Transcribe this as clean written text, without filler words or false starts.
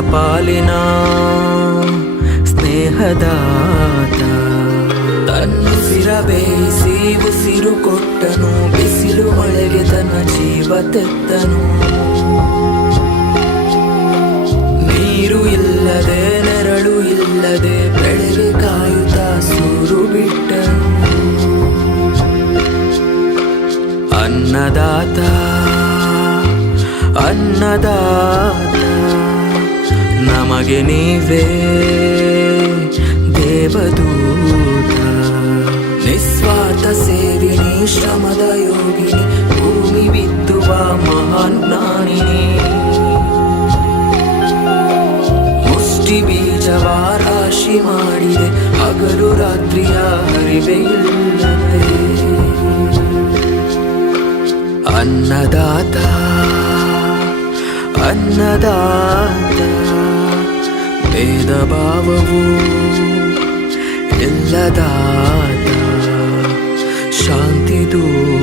ಪಾಲಿನ ಸ್ನೇಹದಾತ. ತನ್ನುಸಿರ ಬೇಯಿಸಿ ಉಸಿರು ಕೊಟ್ಟನು, ಬಿಸಿಲು ಮಳೆಗೆ ತನ್ನ ಜೀವ ತೆತ್ತನು. ನೀರು ಇಲ್ಲದೆ ನೆರಳು ಇಲ್ಲದೆ ಬೆಳೆಗೆ ಕಾಯುತ್ತಾ ಸೂರು ಬಿಟ್ಟನು. ಅನ್ನದಾತ ಅನ್ನದಾತ ನಮಗೆ ನೀವೇ ದೇವದೂತ. ನಿಸ್ವಾರ್ಥ ಸೇವಿನಿ ಶ್ರಮದ ಯೋಗಿನಿ, ಭೂಮಿ ಬಿತ್ತುವ ಮಹಾನ್ ಜ್ಞಾನಿನಿ. ಮುಷ್ಟಿ ಬೀಜವ ರಾಶಿ ಮಾಡಿದೆ, ಹಗಲು ರಾತ್ರಿಯ ಹರಿವೆ ಇಲ್ಲದೆ. ಅನ್ನದಾತ ಅನ್ನದಾತ ಭೇದ ಭಾವವು ಇಲ್ಲದಾತ ಶಾಂತಿ ದೂತ.